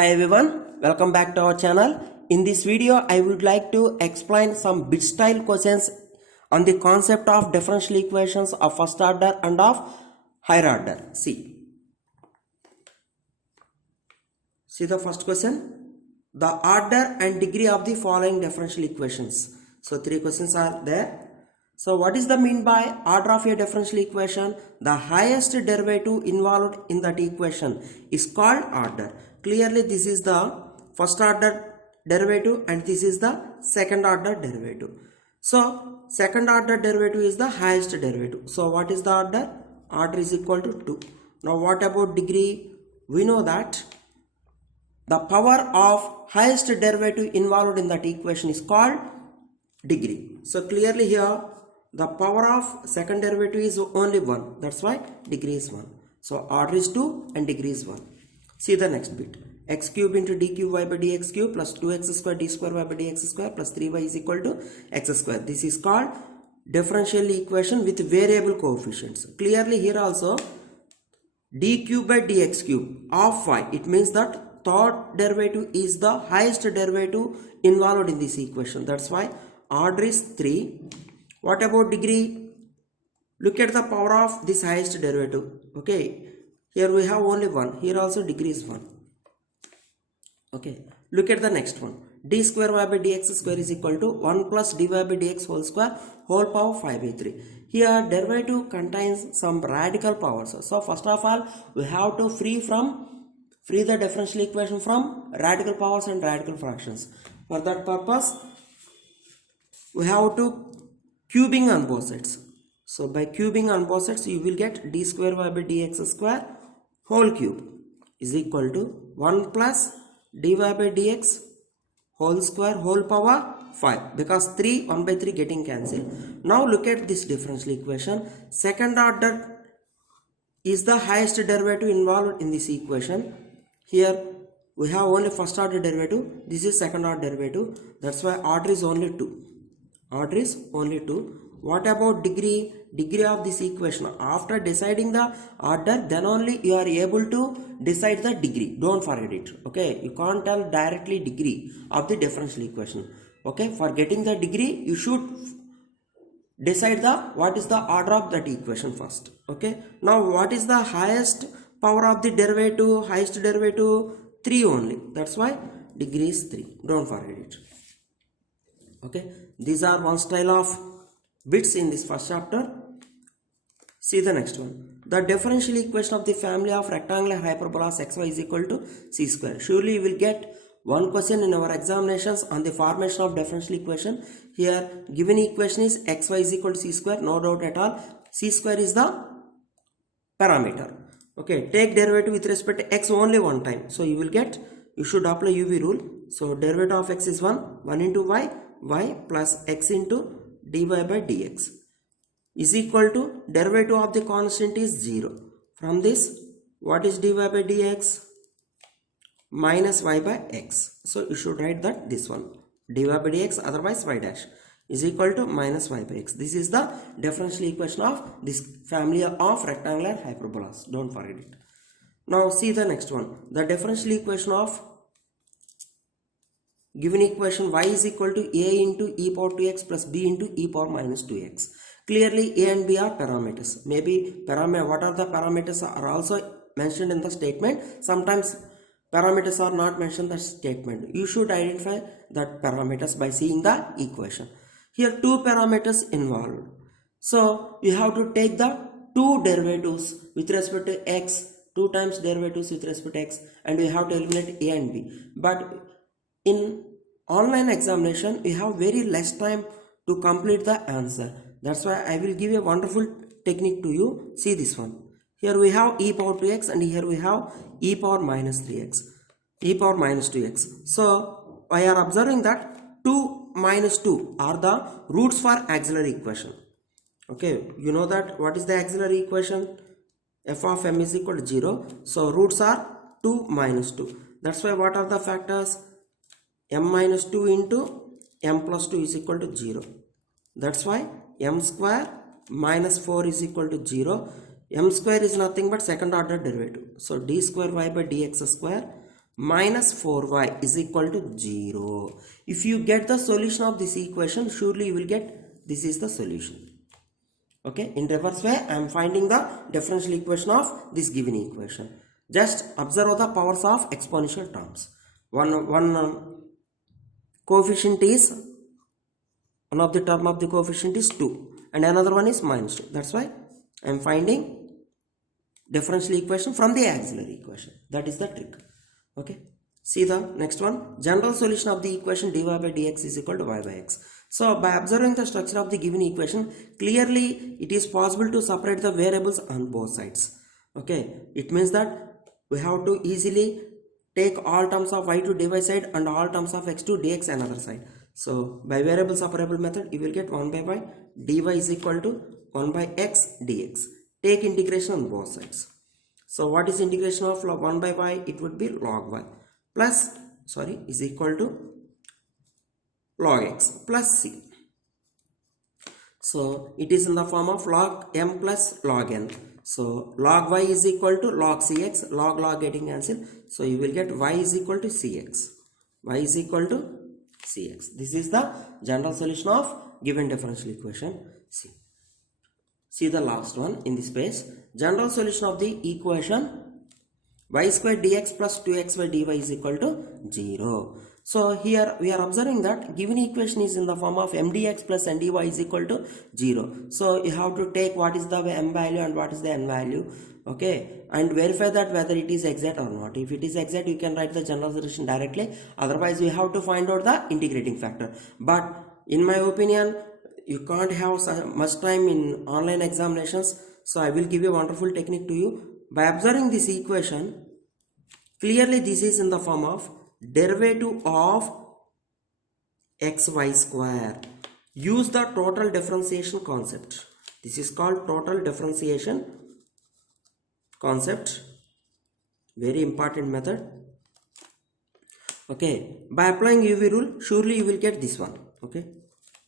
Hi everyone, welcome back to our channel. In this video, I would like to explain some bit style questions on the concept of differential equations of first order and of higher order. See the first question. The order and degree of the following differential equations. So three questions are there. So what is the mean by order of a differential equation? The highest derivative involved in that equation is called order. Clearly this is the first order derivative and this is the second order derivative. So second order derivative is the highest derivative. So what is the order? Order is equal to 2. Now what about degree? We know that the power of highest derivative involved in that equation is called degree. So clearly here the power of second derivative is only 1. That's why degree is 1. So order is 2 and degree is 1. See the next bit. X cube into d cube y by dx cube plus 2x square d square y by dx square plus 3y is equal to x square. This is called differential equation with variable coefficients. Clearly here also d cube by dx cube of y. It means that third derivative is the highest derivative involved in this equation. That's why order is 3. What about degree? Look at the power of this highest derivative. Okay, here we have only 1. Here also degree is 1. Okay, look at the next one. D square y by dx square is equal to 1 plus dy by dx whole square whole power 5 by 3. Here derivative contains some radical powers. So first of all we have to free the differential equation from radical powers and radical fractions. For that purpose we have to cubing on both sides. So by cubing on both sides you will get d square y by dx square whole cube is equal to 1 plus dy by dx whole square whole power 5, because 3 1 by 3 getting cancelled. Now look at this differential equation. Second order is the highest derivative involved in this equation. Here we have only first order derivative. This is second order derivative. That's why order is only 2. Order is only 2. What about degree? Degree of this equation. After deciding the order, then only you are able to decide the degree. Don't forget it. Okay, you can't tell directly degree of the differential equation. Okay, for getting the degree you should decide what is the order of that equation first. Okay, now what is the highest power of the derivative? Highest derivative 3 only. That's why degree is 3. Don't forget it. Okay, these are one style of bits in this first chapter. See the next one. The differential equation of the family of rectangular hyperbolas xy is equal to c square. Surely you will get one question in our examinations on the formation of differential equation. Here given equation is xy is equal to c square. No doubt at all. C square is the parameter. Okay, take derivative with respect to x only one time. So you should apply UV rule. So derivative of x is 1. 1 into y plus x into dy by dx is equal to derivative of the constant is 0. From this what is dy by dx? Minus y by x. So you should write that this one dy by dx, otherwise y dash is equal to minus y by x. This is the differential equation of this family of rectangular hyperbolas. Don't forget it. Now see the next one. The differential equation of given equation y is equal to a into e power 2x plus b into e power minus 2x. Clearly a and b are parameters. Maybe what are the parameters are also mentioned in the statement. Sometimes parameters are not mentioned in the statement. You should identify that parameters by seeing the equation. Here two parameters involved. So you have to take the two derivatives with respect to x, 2 times derivatives with respect to x, and we have to eliminate a and b. But in online examination we have very less time to complete the answer. That's why I will give a wonderful technique to you. See this one. Here we have e power 2x and here we have e power minus 3x, e power minus 2x. So I are observing that 2 minus 2 are the roots for auxiliary equation. Okay, you know that what is the auxiliary equation? F of m is equal to 0. So roots are 2 minus 2. That's why what are the factors? M minus 2 into m plus 2 is equal to 0. That's why m square minus 4 is equal to 0. M square is nothing but second order derivative. So d square y by dx square minus 4y is equal to 0. If you get the solution of this equation, surely you will get this is the solution. Okay, in reverse way I am finding the differential equation of this given equation. Just observe the powers of exponential terms. One coefficient is, one of the term of the coefficient is 2 and another one is minus 2. That's why I am finding differential equation from the auxiliary equation. That is the trick. Okay, see the next one. General solution of the equation dy by dx is equal to y by x. So by observing the structure of the given equation, clearly it is possible to separate the variables on both sides. Okay, it means that we have to easily take all terms of y to dy side and all terms of x to dx another side. So by variable separable method, you will get 1 by y dy is equal to 1 by x dx. Take integration on both sides. So what is integration of 1 by y? It would be log y plus, is equal to log x plus c. So it is in the form of log m plus log n. So log y is equal to log cx, log getting cancelled. So you will get y is equal to cx. Y is equal to cx. This is the general solution of given differential equation. See the last one in this page. General solution of the equation y square dx plus 2xy dy is equal to 0. So here we are observing that given equation is in the form of mdx plus ndy is equal to 0. So you have to take what is the m value and what is the n value. Okay, and verify that whether it is exact or not. If it is exact, you can write the general solution directly. Otherwise, we have to find out the integrating factor. But in my opinion, you can't have so much time in online examinations. So I will give a wonderful technique to you. By observing this equation, clearly this is in the form of derivative of xy square. Use the total differentiation concept. This is called total differentiation concept. Very important method. Okay, by applying UV rule, surely you will get this one. Okay,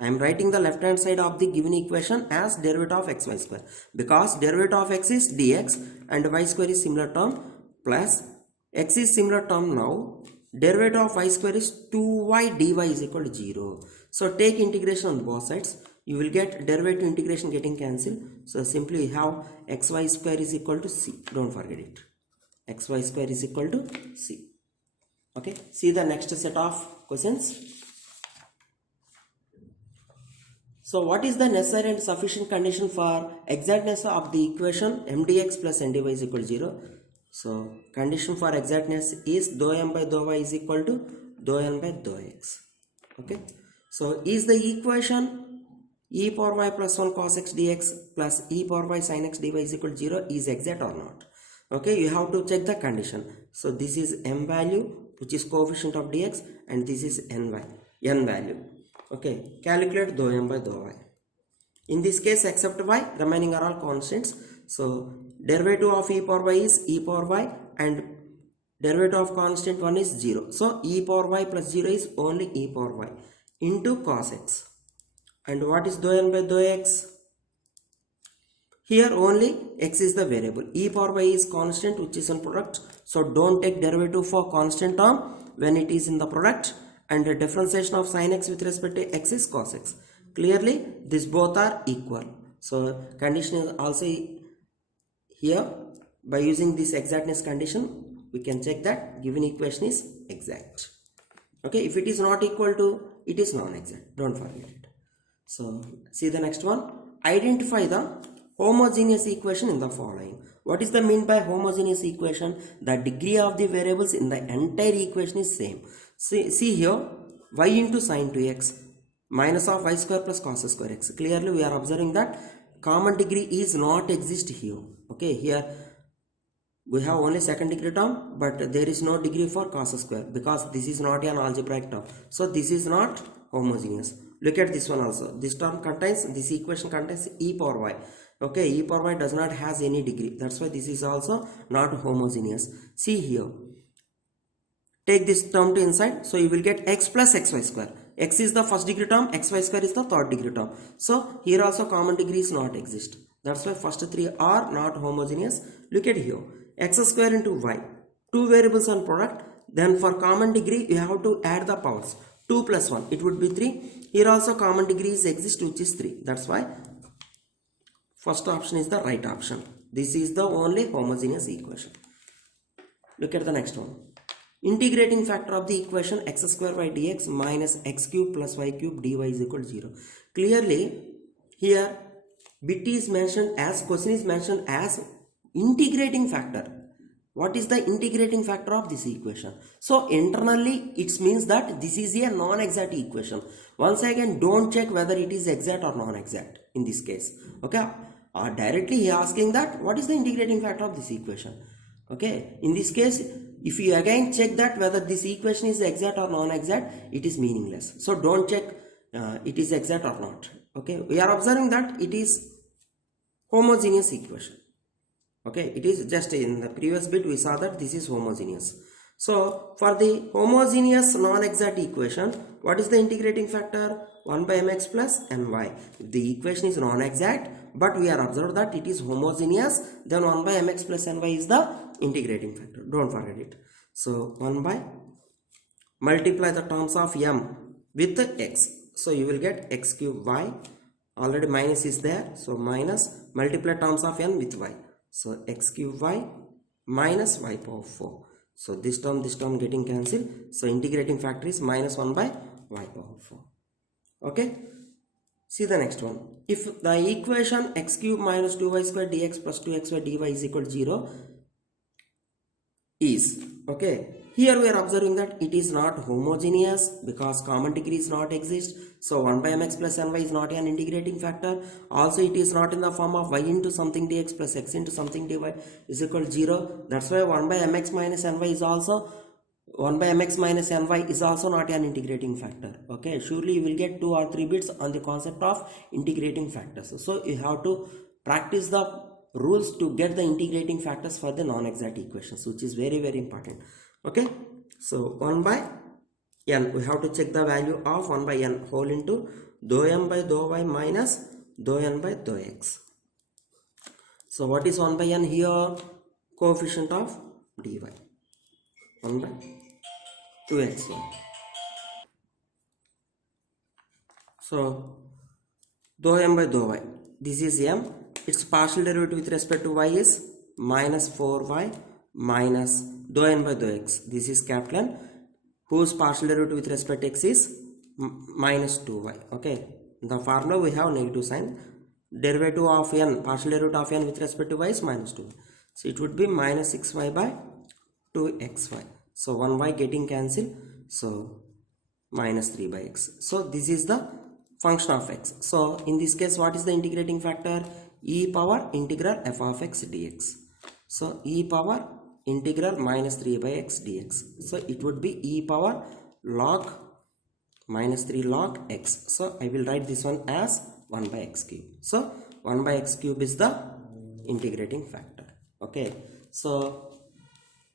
I am writing the left hand side of the given equation as derivative of xy square, because derivative of x is dx and y square is similar term, plus x is similar term. Now derivative of y square is 2y dy is equal to 0. So take integration on both sides. You will get derivative integration getting cancelled. So simply have xy square is equal to c. Don't forget it. Xy square is equal to c. Okay, see the next set of questions. So what is the necessary and sufficient condition for exactness of the equation mdx plus ndy is equal to 0? So condition for exactness is dou m by dou y is equal to dou n by dou x. Okay, so is the equation e power y plus 1 cos x dx plus e power y sin x dy is equal to 0 is exact or not? Okay, you have to check the condition. So this is m value, which is coefficient of dx, and this is n value. Okay, calculate dou m by dou y. In this case, except y, remaining are all constants. So derivative of e power y is e power y and derivative of constant 1 is 0. So e power y plus 0 is only e power y into cos x. And what is dou n by dou x? Here only x is the variable. E power y is constant, which is in product. So don't take derivative for constant term when it is in the product. And the differentiation of sin x with respect to x is cos x. Clearly, these both are equal. So condition is also here. By using this exactness condition, we can check that given equation is exact. Okay, if it is not equal to, it is non-exact. Don't forget it. So see the next one. Identify the homogeneous equation in the following. What is the mean by homogeneous equation? The degree of the variables in the entire equation is same. See here, y into sin 2x minus of y square plus cos square x. Clearly we are observing that common degree is not exist here. Okay, here we have only second degree term, but there is no degree for cos square because this is not an algebraic term. So this is not homogeneous. Look at this one also. This term contains, this equation contains e power y. Okay, e power y does not has any degree. That's why this is also not homogeneous. See here. Take this term to inside. So you will get x plus xy square. X is the first degree term, xy square is the third degree term. So here also common degree is not exist. That's why first three are not homogeneous. Look at here. X square into y. Two variables on product. Then for common degree, you have to add the powers. 2 plus 1, it would be 3. Here also common degrees exist, which is 3. That's why first option is the right option. This is the only homogeneous equation. Look at the next one. Integrating factor of the equation x square y dx minus x cube plus y cube dy is equal to 0. Clearly, here bit is mentioned as, question is mentioned as integrating factor. What is the integrating factor of this equation? So internally it means that this is a non-exact equation. Once again, don't check whether it is exact or non-exact in this case. Okay, directly he asking that what is the integrating factor of this equation. Okay, in this case, if you again check that whether this equation is exact or non-exact, it is meaningless. So don't check it is exact or not. Okay, we are observing that it is homogeneous equation. Okay, it is just in the previous bit we saw that this is homogeneous. So for the homogeneous non-exact equation, what is the integrating factor? 1 by mx plus ny. If the equation is non-exact but we are observed that it is homogeneous, then 1 by mx plus ny is the integrating factor. Don't forget it. So 1 by, multiply the terms of m with x. So you will get x cube y. Already minus is there. So minus, multiply terms of n with y. So x cube y minus y power 4. So this term getting cancelled. So integrating factor is minus 1 by y power 4. Okay. See the next one. If the equation x cube minus 2y square dx plus 2xy dy is equal to 0 is, okay, here we are observing that it is not homogeneous because common degrees not exist. So 1 by mx plus ny is not an integrating factor. Also it is not in the form of y into something dx plus x into something dy is equal to 0. That's why 1 by mx minus ny is also, 1 by mx minus ny is also not an integrating factor. Okay, surely you will get 2 or 3 bits on the concept of integrating factors. So you have to practice the rules to get the integrating factors for the non-exact equations, which is very important. Okay, so 1 by n, we have to check the value of 1 by n whole into dou m by dou y minus dou n by dou x. So what is 1 by n here? Coefficient of dy, 1 by 2xy. So dou m by dou y, this is m, its partial derivative with respect to y is minus 4y minus dou n by dou x, this is capital N, whose partial derivative with respect to x is minus 2y. Okay, in the formula we have negative sign. Derivative of n, partial derivative of n with respect to y is minus 2. So it would be minus 6y by 2xy. So 1y getting cancelled. So minus 3 by x. So this is the function of x. So in this case, what is the integrating factor? E power integral f of x dx. So e power integral minus 3 by x dx. So it would be e power log minus 3 log x. So I will write this one as 1 by x cube. So 1 by x cube is the integrating factor. Okay, so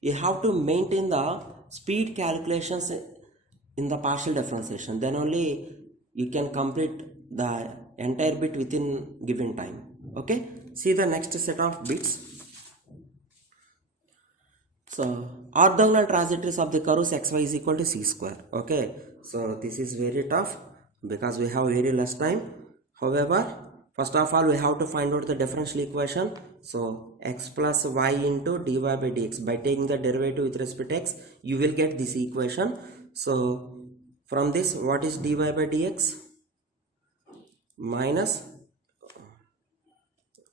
you have to maintain the speed calculations in the partial differentiation, then only you can complete the entire bit within given time. Okay, see the next set of bits. So orthogonal trajectories of the curves xy is equal to c square. Okay, so this is very tough because we have very less time. However, first of all we have to find out the differential equation. So x plus y into dy by dx, by taking the derivative with respect to x you will get this equation. So from this, what is dy by dx? Minus,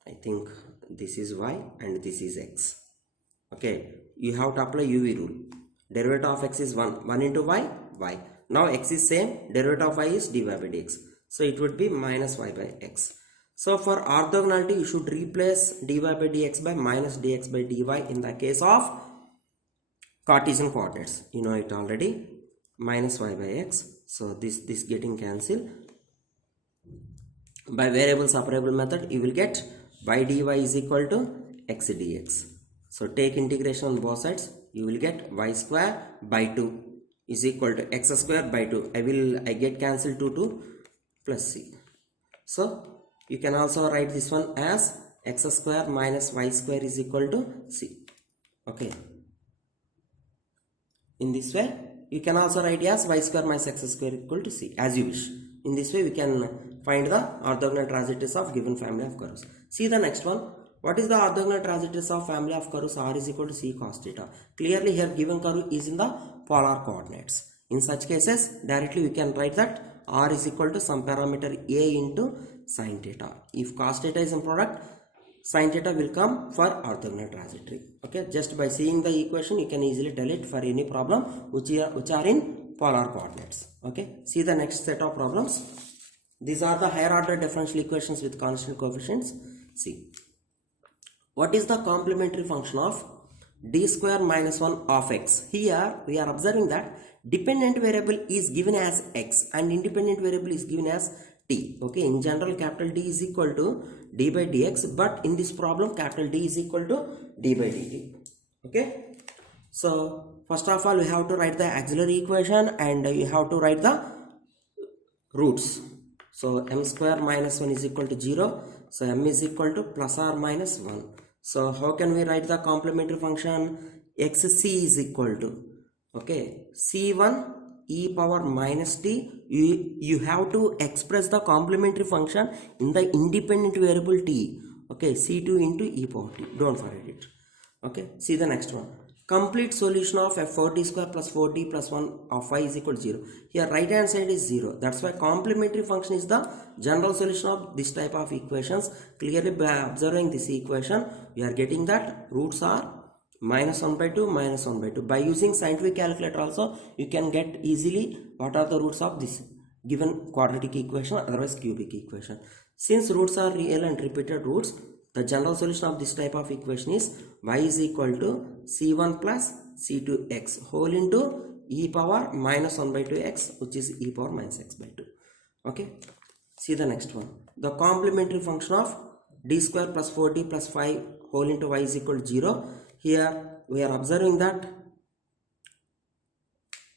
I think this is y and this is x. Okay, you have to apply UV rule. Derivative of x is 1 into y, y. Now x is same, derivative of y is dy by dx. So it would be minus y by x. So for orthogonality, you should replace dy by dx by minus dx by dy in the case of Cartesian coordinates. You know it already, minus y by x. So this getting cancelled. By variable separable method, you will get y dy is equal to x dx. So take integration on both sides, you will get y square by 2 is equal to x square by 2. I get cancelled 2 plus c. So you can also write this one as x square minus y square is equal to c. Okay, In this way, you can also write as y square minus x square equal to c, as you wish. In this way, we can find the orthogonal trajectories of given family of curves. See the next one. What is the orthogonal trajectories of family of curves? R is equal to c cos theta. Clearly here given curve is in the polar coordinates. In such cases, directly we can write that R is equal to some parameter a into sin theta. If cos theta is in product, sin theta will come for orthogonal trajectory. Okay, just by seeing the equation, you can easily tell it for any problem which are in polar coordinates. Okay, see the next set of problems. These are the higher order differential equations with constant coefficients. See, what is the complementary function of d square minus 1 of x? Here we are observing that dependent variable is given as x and independent variable is given as t. Okay, in general capital D is equal to d by dx, but in this problem capital D is equal to d by dt. Okay, so first of all we have to write the auxiliary equation and you have to write the roots. So m square minus 1 is equal to 0. So m is equal to plus or minus 1. So how can we write the complementary function? xc is equal to, okay, c1 e power minus t. You have to express the complementary function in the independent variable t. Okay, c2 into e power t. Don't forget it. Okay, see the next one. Complete solution of f4t square plus 4t plus 1 of y is equal to 0. Here right hand side is 0. That's why complementary function is the general solution of this type of equations. Clearly by observing this equation, we are getting that roots are minus 1 by 2 minus 1 by 2. By using scientific calculator also, you can get easily what are the roots of this given quadratic equation, otherwise cubic equation. Since roots are real and repeated roots, the general solution of this type of equation is y is equal to c1 plus c2x whole into e power minus 1 by 2x, which is e power minus x by 2. Okay, see the next one. The complementary function of d square plus 4d plus 5 whole into y is equal to 0. Here we are observing that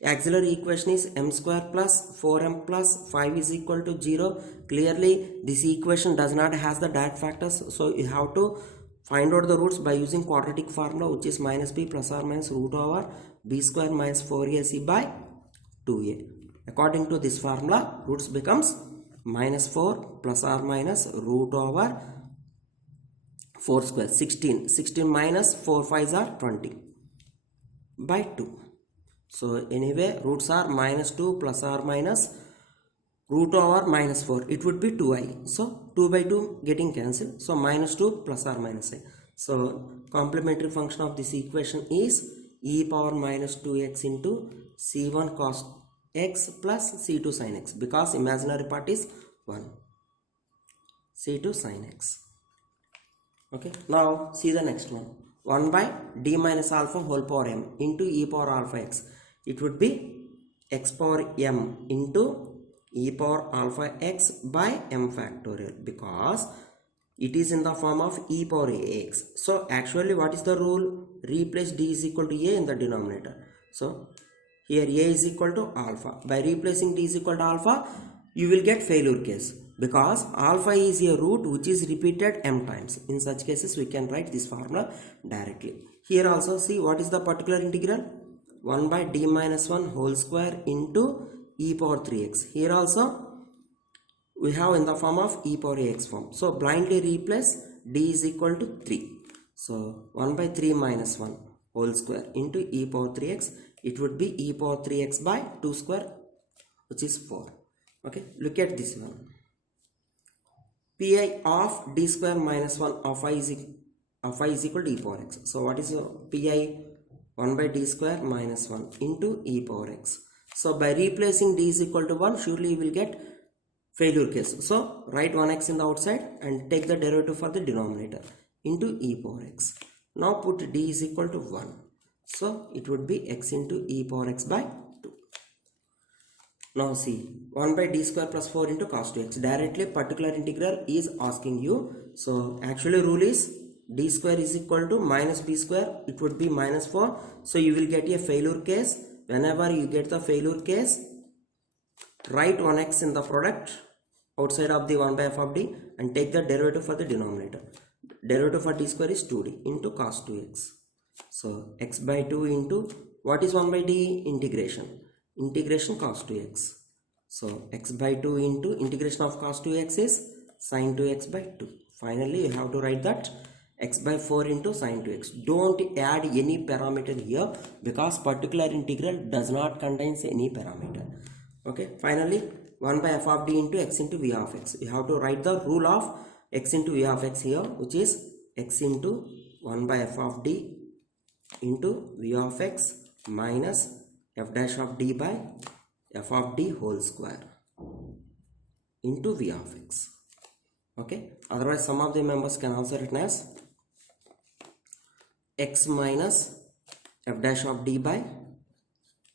auxiliary equation is m square plus 4m plus 5 is equal to 0. Clearly this equation does not has the direct factors, so you have to find out the roots by using quadratic formula, which is minus b plus or minus root over b square minus 4ac by 2a. According to this formula, roots becomes minus 4 plus or minus root over 4 square 16. 16 minus 4 5s are 20 by 2. So anyway, roots are minus 2 plus or minus root over minus 4. It would be 2i. So 2 by 2 getting cancelled. So minus 2 plus or minus i. So complementary function of this equation is e power minus 2x into c1 cos x plus c2 sin x, because imaginary part is 1. c2 sin x. Okay, now see the next one. 1 by d minus alpha whole power m into e power alpha x. It would be x power m into e power alpha x by m factorial, because it is in the form of e power ax. So actually what is the rule? Replace d is equal to a in the denominator. So here a is equal to alpha. By replacing d is equal to alpha, you will get failure case, because alpha is a root which is repeated m times. In such cases we can write this formula directly. Here also see what is the particular integral? 1 by d minus 1 whole square into e power 3x. Here also we have in the form of e power ax form. So blindly replace d is equal to 3. So 1 by 3 minus 1 whole square into e power 3x. It would be e power 3x by 2 square, which is 4. Okay, look at this one. Pi of d square minus 1 of y is equal to e power x. So what is pi? 1 by d square minus 1 into e power x. So by replacing d is equal to 1, surely you will get failure case. So write 1x in the outside and take the derivative for the denominator into e power x. Now put d is equal to 1. So it would be x into e power x by 2. Now see, 1 by d square plus 4 into cos 2x. Directly particular integral is asking you. So actually rule is d square is equal to minus b square. It would be minus 4. So you will get a failure case. Whenever you get the failure case, write 1x in the product outside of the 1 by f of d and take the derivative for the denominator. Derivative for d square is 2d into cos 2x. So x by 2 into What is 1 by d? Integration. Integration cos 2x. So x by 2 into integration of cos 2x is sin 2x by 2. Finally, you have to write that x by 4 into sin 2x. Don't add any parameter here because particular integral does not contain any parameter. Okay. Finally, 1 by f of d into x into v of x. You have to write the rule of x into v of x here, which is x into 1 by f of d into v of x minus f dash of d by f of d whole square into v of x. Okay. Otherwise, some of the members can also written as x minus f dash of d by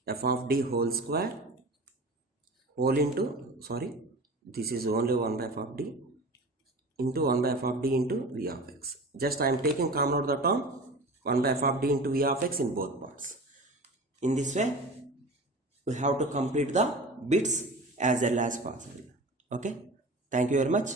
f of d whole square whole into, sorry, this is only 1 by f of d into 1 by f of d into v of x. Just I am taking common out the term 1 by f of d into v of x in both parts. In this way, we have to complete the bits as early as possible. Okay. Thank you very much.